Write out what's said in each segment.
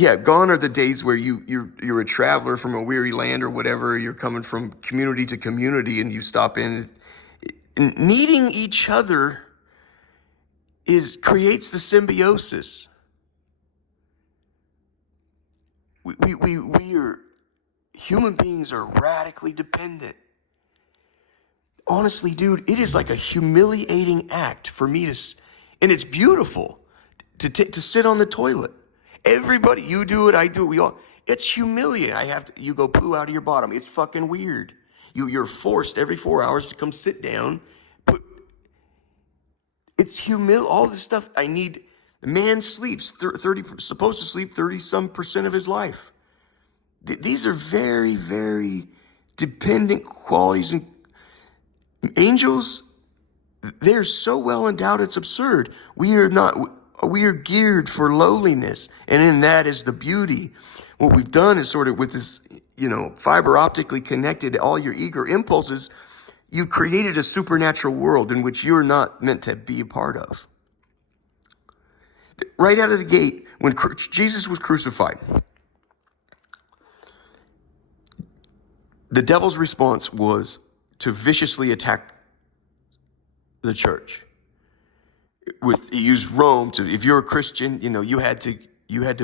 Yeah, gone are the days where you're a traveler from a weary land or whatever. You're coming from community to community, and you stop in. Needing each other is creates the symbiosis. We are human beings are radically dependent. Honestly, dude, it is like a humiliating act for me and it's beautiful to sit on the toilet. Everybody, you do it, I do it, we all. It's humiliating. You go poo out of your bottom. It's fucking weird. You're forced every 4 hours to come sit down. All this stuff I need. The man sleeps 30, supposed to sleep 30% of his life. These are very, very dependent qualities. And angels, they're so well endowed, it's absurd. We are geared for lowliness. And in that is the beauty. What we've done is sort of with this, fiber optically connected, all your eager impulses, you created a supernatural world in which you're not meant to be a part of. Right out of the gate, when Jesus was crucified, the devil's response was to viciously attack the church. He used Rome if you're a Christian, you had to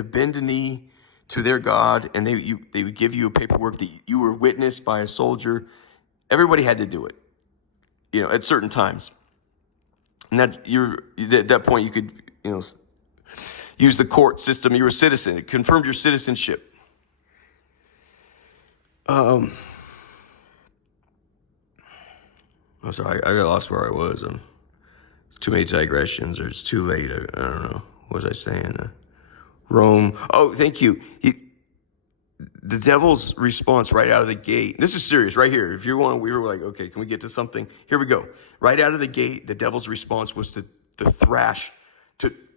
bend a knee to their God, and they would give you a paperwork that you were witnessed by a soldier. Everybody had to do it, at certain times. And at that point you could, use the court system. You were a citizen. It confirmed your citizenship. I'm sorry, I got lost where I was. It's too many digressions, or it's too late. I don't know. What was I saying? Rome. Oh, thank you. The devil's response right out of the gate. This is serious right here. If you want, we were like, okay, can we get to something? Here we go. Right out of the gate, the devil's response was to thrash.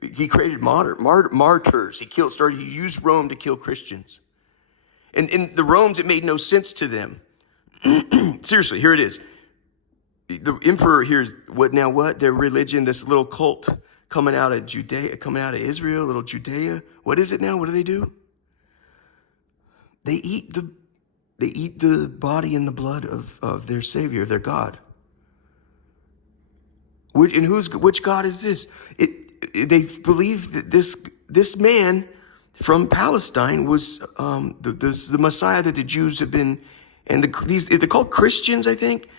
He created martyrs. He used Rome to kill Christians. And in the Romans, it made no sense to them. Seriously, here it is. The emperor hears their religion, this little cult coming out of Judea, coming out of Israel, little Judea. What is it now? What do they do? They eat the body and the blood of their Savior, their God. Which God is this? They believe that this man from Palestine was the Messiah that the Jews have been, and they're called Christians, I think.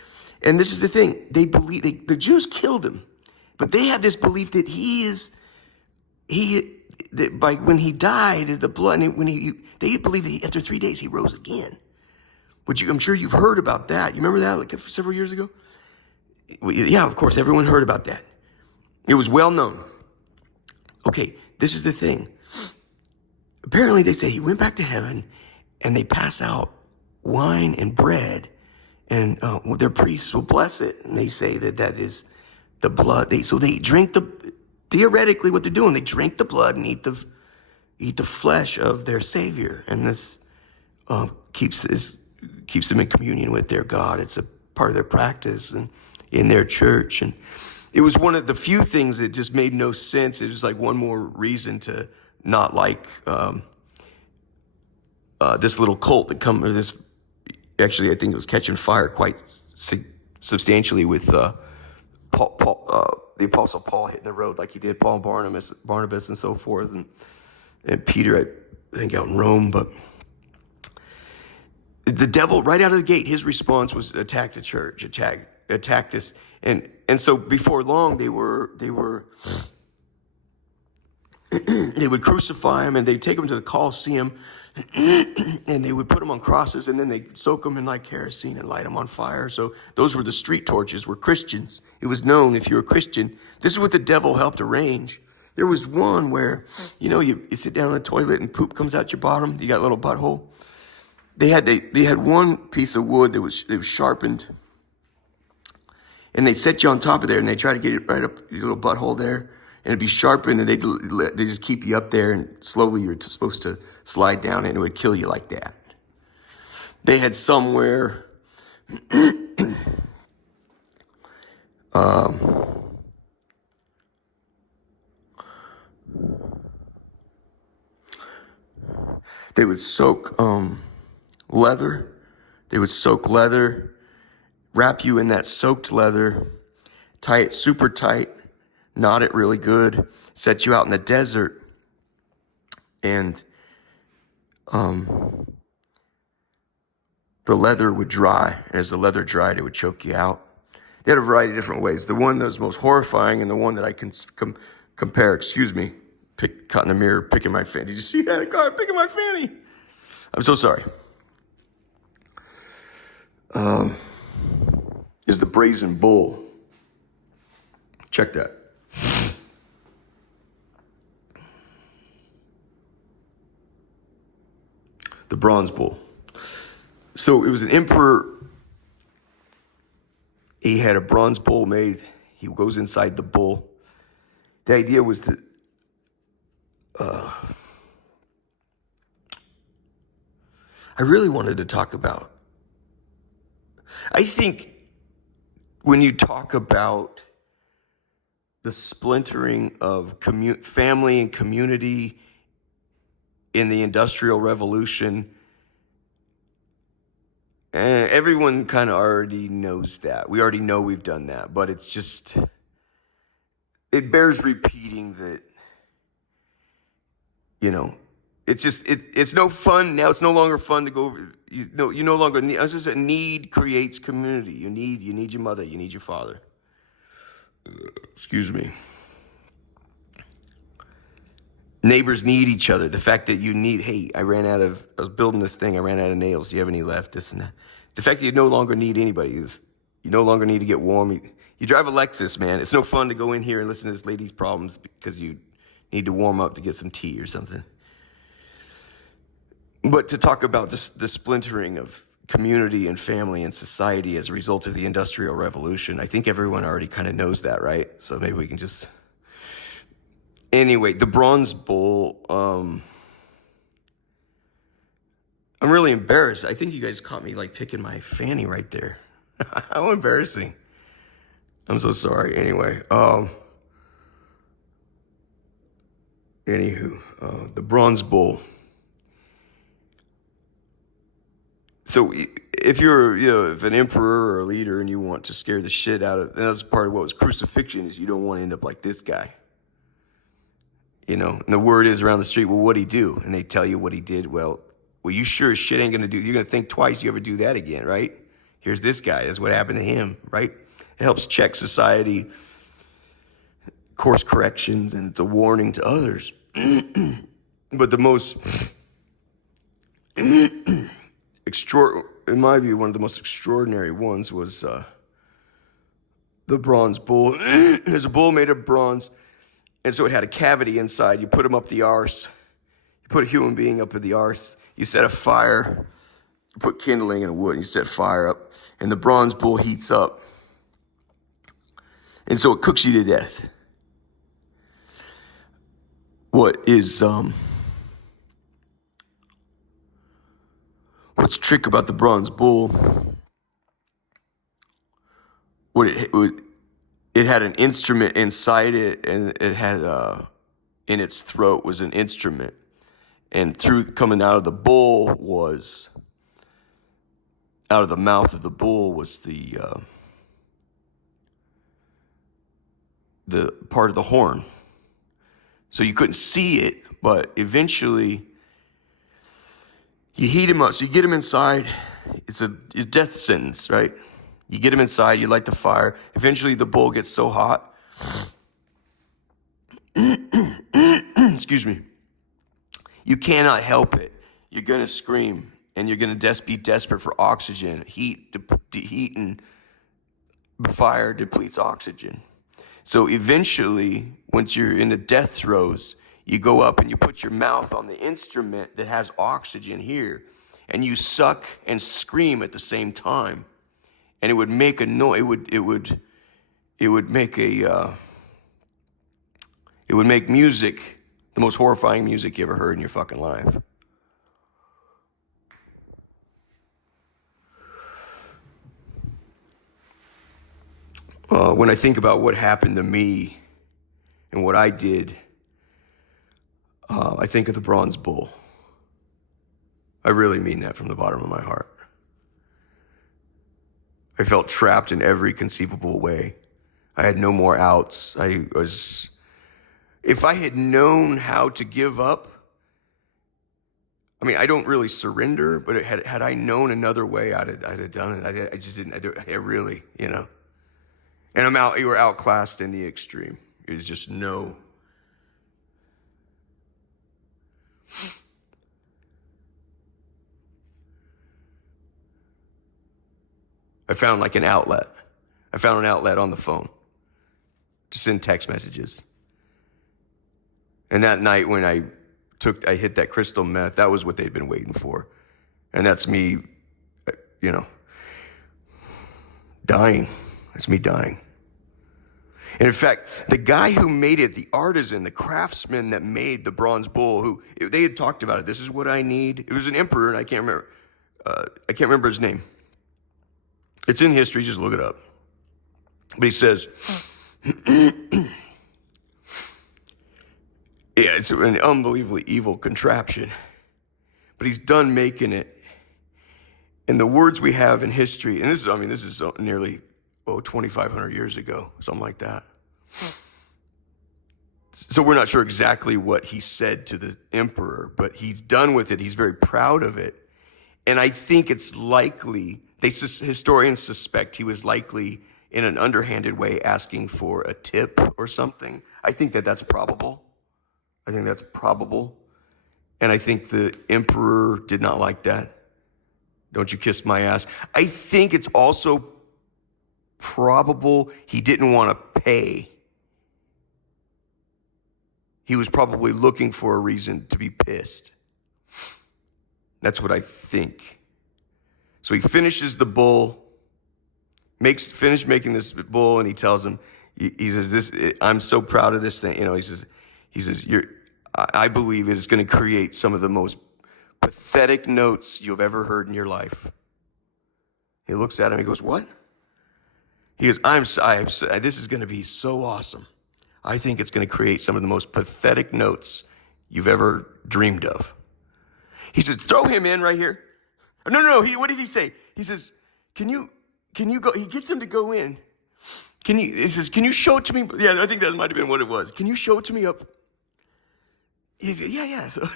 And this is the thing: they believe the Jews killed him, but they have this belief that when he died, the blood, they believe that after 3 days he rose again. Which I'm sure you've heard about that. You remember that like several years ago? Yeah, of course, everyone heard about that. It was well known. Okay, this is the thing. Apparently, they say he went back to heaven, and they pass out wine and bread, and their priests will bless it, and they say that is the blood. So they drink theoretically what they're doing. They drink the blood and eat the flesh of their Savior, and this keeps them in communion with their God. It's a part of their practice and in their church. And it was one of the few things that just made no sense. It was like one more reason to not like this little cult that actually I think it was catching fire quite substantially with the Apostle Paul hitting the road like he did Paul and Barnabas and so forth, and Peter, I think, out in Rome. But the devil, right out of the gate, his response was attack the church, attacked us. And so before long, they would crucify him, and they'd take him to the Colosseum, and they would put him on crosses, and then they'd soak him in like kerosene and light him on fire. So those were the street torches, were Christians. It was known if you're a Christian. This is what the devil helped arrange. There was one where, you sit down in the toilet and poop comes out your bottom. You got a little butthole. They had one piece of wood that was sharpened, and they set you on top of there, and they try to get it right up your little butthole there, and it'd be sharpened, and they just keep you up there, and slowly you're supposed to slide down, and it would kill you like that. They had somewhere, they would soak leather. They would soak leather, wrap you in that soaked leather, tie it super tight, knot it really good, set you out in the desert, and the leather would dry. And as the leather dried, it would choke you out. They had a variety of different ways. The one that was most horrifying and the one that I can compare, caught in the mirror, picking my fanny. Did you see that? God, picking my fanny. I'm so sorry. Is the Brazen Bull. Check that. The Bronze Bull. So it was an emperor. He had a bronze bull made. He goes inside the bull. The idea was to I really wanted to talk about. I think when you talk about the splintering of family and community in the Industrial Revolution, everyone kind of already knows that. We already know we've done that, but it's just, it bears repeating that, it's no fun. Now it's no longer fun to go, you no longer need, as I said, need creates community. You need your mother, you need your father. Excuse me. Neighbors need each other. The fact that you need, hey, I was building this thing, I ran out of nails. Do you have any left? This and that. The fact that you no longer need anybody is, you no longer need to get warm. You drive a Lexus, man. It's no fun to go in here and listen to this lady's problems because you need to warm up to get some tea or something. But to talk about the splintering of community and family and society as a result of the Industrial Revolution, I think everyone already kind of knows that, right? So maybe we can just... Anyway, the Bronze Bull, I'm really embarrassed. I think you guys caught me like picking my fanny right there. How embarrassing. I'm so sorry. Anyway, the Bronze Bull. So if you're, if an emperor or a leader and you want to scare the shit out of, that's part of what was crucifixion, is you don't want to end up like this guy. And the word is around the street, well, what'd he do? And they tell you what he did. Well, you sure as shit ain't going to do, you're going to think twice you ever do that again, right? Here's this guy. That's what happened to him, right? It helps check society, course corrections, and it's a warning to others. But the most, in my view, one of the most extraordinary ones was the Bronze Bull. There's a bull made of bronze. And so it had a cavity inside. You put him up the arse. You put a human being up in the arse. You set a fire. You put kindling and wood. And you set fire up. And the Bronze Bull heats up. And so it cooks you to death. What's trick about the Bronze Bull? It had an instrument inside it, and it had in its throat was an instrument, and coming out of the mouth of the bull was the part of the horn. So you couldn't see it, but eventually you heat him up. So you get him inside. It's a death sentence, right? You get him inside, you light the fire. Eventually the bull gets so hot. Excuse me. You cannot help it. You're going to scream, and you're going to be desperate for oxygen. Heat and fire depletes oxygen. So eventually, once you're in the death throes, you go up and you put your mouth on the instrument that has oxygen here, and you suck and scream at the same time. And it would make a noise. It would make music, the most horrifying music you ever heard in your fucking life. When I think about what happened to me and what I did, I think of the Bronze Bull. I really mean that from the bottom of my heart. I felt trapped in every conceivable way. I had no more outs. If I had known how to give up, I mean, I don't really surrender, but had I known another way, I'd have done it. I just didn't. I really, And you were outclassed in the extreme. It was just no. I found like an outlet. I found an outlet on the phone to send text messages. And that night when I hit that crystal meth, that was what they'd been waiting for. And that's me, dying. That's me dying. And in fact, the guy who made it, the artisan, the craftsman that made the bronze bull, they had talked about it. This is what I need. It was an emperor, and I can't remember his name. It's in history, just look it up. But he says, yeah, it's an unbelievably evil contraption. But he's done making it. And the words we have in history, and this is nearly 2,500 years ago, something like that. So we're not sure exactly what he said to the emperor, but he's done with it. He's very proud of it. And I think it's likely, historians suspect he was likely in an underhanded way asking for a tip or something. I think that's probable. And I think the emperor did not like that. Don't you kiss my ass. I think it's also probable he didn't want to pay. He was probably looking for a reason to be pissed. That's what I think. So he finishes the bull, finished making this bull, and he tells him, he says, I'm so proud of this thing. He says, I believe it is going to create some of the most pathetic notes you've ever heard in your life. He looks at him, he goes, what? He goes, this is going to be so awesome. I think it's going to create some of the most pathetic notes you've ever dreamed of. He says, throw him in right here. No. What did he say? He says, can you go? He gets him to go in. He says, can you show it to me? Yeah, I think that might have been what it was. Can you show it to me up? He said, yeah. So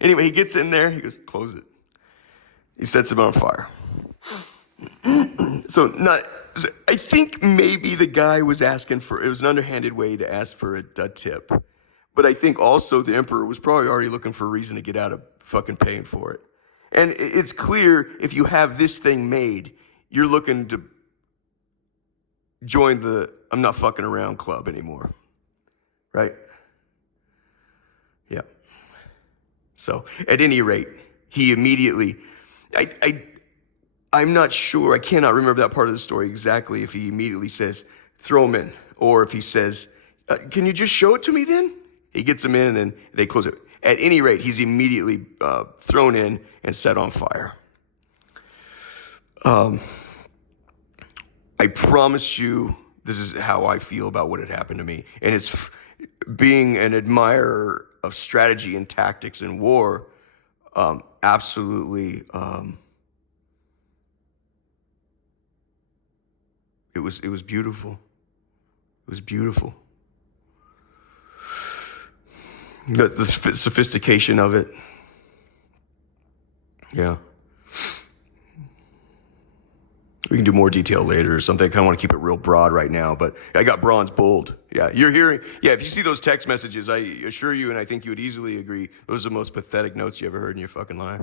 anyway, he gets in there. He goes, close it. He sets him on fire. I think maybe the guy was asking it was an underhanded way to ask for a tip. But I think also the emperor was probably already looking for a reason to get out of fucking paying for it. And it's clear if you have this thing made, you're looking to join the I'm not fucking around club anymore. Right? Yeah. So at any rate, he immediately, I'm not sure, I cannot remember that part of the story exactly if he immediately says, throw him in, or if he says, can you just show it to me then? He gets him in and then they close it. At any rate, he's immediately thrown in and set on fire. I promise you, this is how I feel about what had happened to me. And it's being an admirer of strategy and tactics in war, absolutely... It was beautiful. It was beautiful. The sophistication of it. Yeah. We can do more detail later or something. I kind of want to keep it real broad right now, but I got bronze bold. Yeah, you're hearing. Yeah, if you see those text messages, I assure you, and I think you would easily agree, those are the most pathetic notes you ever heard in your fucking life.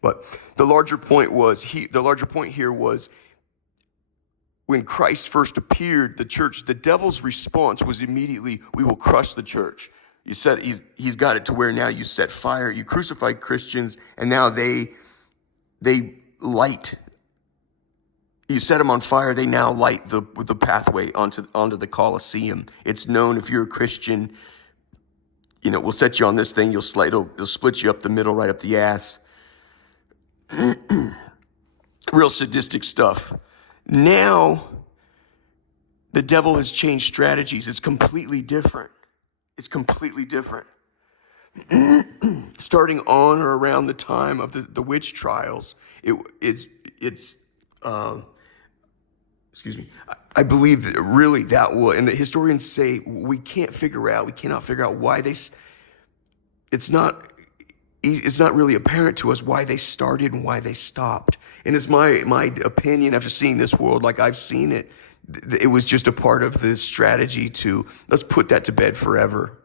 But the larger point here was, when Christ first appeared, the devil's response was immediately, we will crush the church. You said he's got it to where now you set fire, you crucified Christians, and now they light. You set them on fire, they now light the pathway onto the Colosseum. It's known if you're a Christian, we'll set you on this thing, it'll split you up the middle, right up the ass. Real sadistic stuff. Now, the devil has changed strategies. It's completely different. starting on or around the time of the witch trials, it's excuse me. I believe that really that will, and the historians say we cannot figure out why it's not really apparent to us why they started and why they stopped. And it's my opinion after seeing this world like I've seen it, it was just a part of this strategy to, let's put that to bed forever.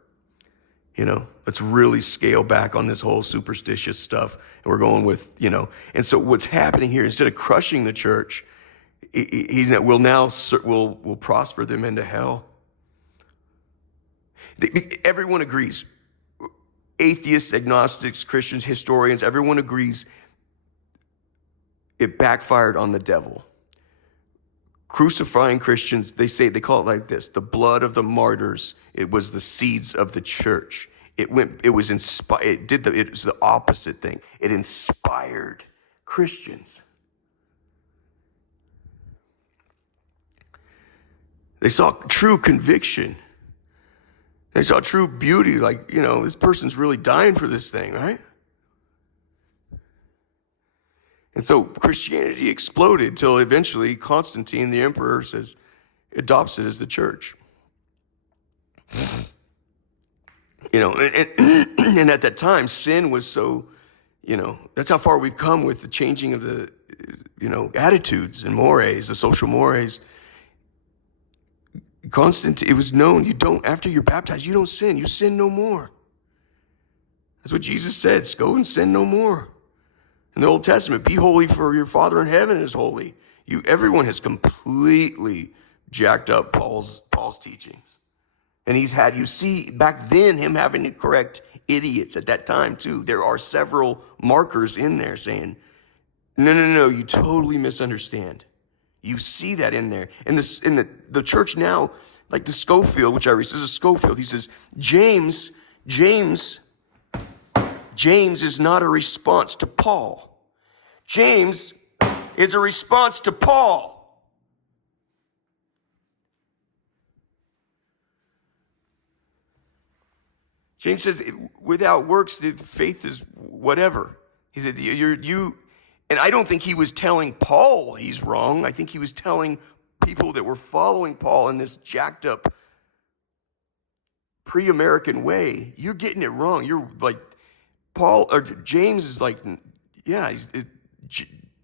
Let's really scale back on this whole superstitious stuff. And we're going with, and so what's happening here, instead of crushing the church, we'll prosper them into hell. Everyone agrees. Atheists, agnostics, Christians, historians, everyone agrees it backfired on the devil. Crucifying Christians, they call it like this: the blood of the martyrs. It was the seeds of the church. It was the opposite thing. It inspired Christians. They saw true conviction. They saw true beauty, like, this person's really dying for this thing, right? And so Christianity exploded till eventually Constantine, the emperor, adopts it as the church. And at that time, sin was so, that's how far we've come with the changing of the, attitudes and mores, the social mores. It was known, after you're baptized, you don't sin. You sin no more. That's what Jesus said. Go and sin no more. In the Old Testament, be holy for your Father in heaven is holy. Everyone has completely jacked up Paul's teachings. And you see back then him having to correct idiots at that time too. There are several markers in there saying, no, you totally misunderstand. You see that in there. And the church now, like the Schofield, which I read, this is Schofield. He says, James is not a response to Paul. James is a response to Paul. James says, without works, the faith is whatever. He said, and I don't think he was telling Paul he's wrong. I think he was telling people that were following Paul in this jacked up pre-American way. You're getting it wrong. You're like, James is like, yeah,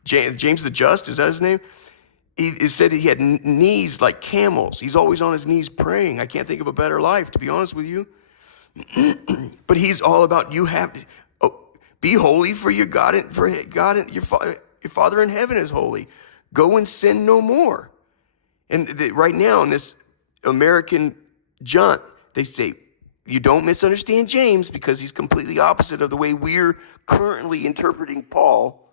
James the Just, is that his name? He said he had knees like camels. He's always on his knees praying. I can't think of a better life, to be honest with you. But he's all about be holy for your your Father in heaven is holy. Go and sin no more. And right now in this American junt, they say, you don't misunderstand James because he's completely opposite of the way we're currently interpreting Paul.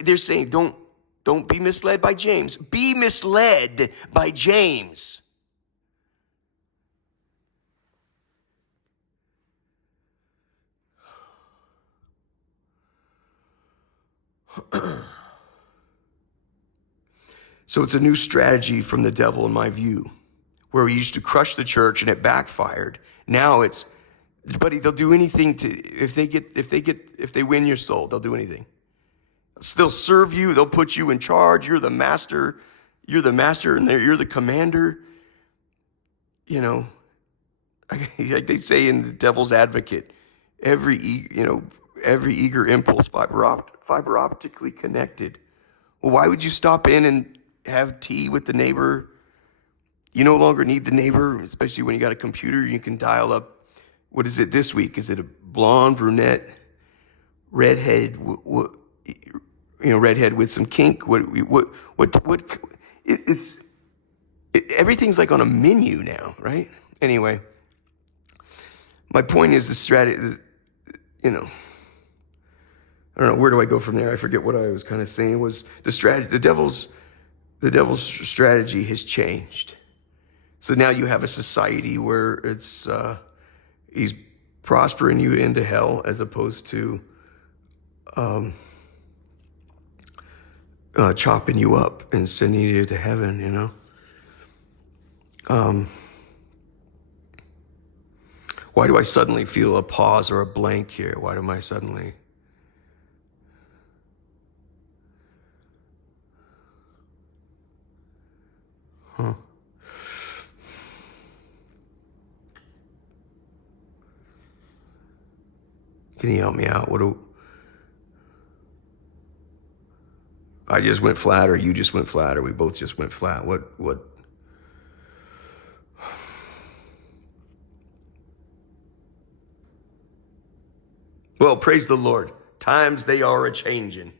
They're saying, don't be misled by James. Be misled by James. So it's a new strategy from the devil, in my view, where we used to crush the church and it backfired. Now they'll do anything if they win your soul, they'll do anything. They'll serve you. They'll put you in charge. You're the master. You're the master, and you're the commander. Like they say in The Devil's Advocate, every eager impulse fiber optically connected. Well, why would you stop in and have tea with the neighbor? You no longer need the neighbor, especially when you got a computer. You can dial up. What is it this week? Is it a blonde, brunette, redhead? Redhead with some kink. Everything's like on a menu now, right? Anyway, my point is the strategy. I don't know, where do I go from there? I forget what I was kind of saying. Was the strategy, the devil's strategy has changed. So now you have a society where it's he's prospering you into hell as opposed to chopping you up and sending you to heaven, Why do I suddenly feel a pause or a blank here? Why am I suddenly... Huh. Can you help me out? I just went flat, or you just went flat, or we both just went flat? What? Well, praise the Lord. Times they are a changing.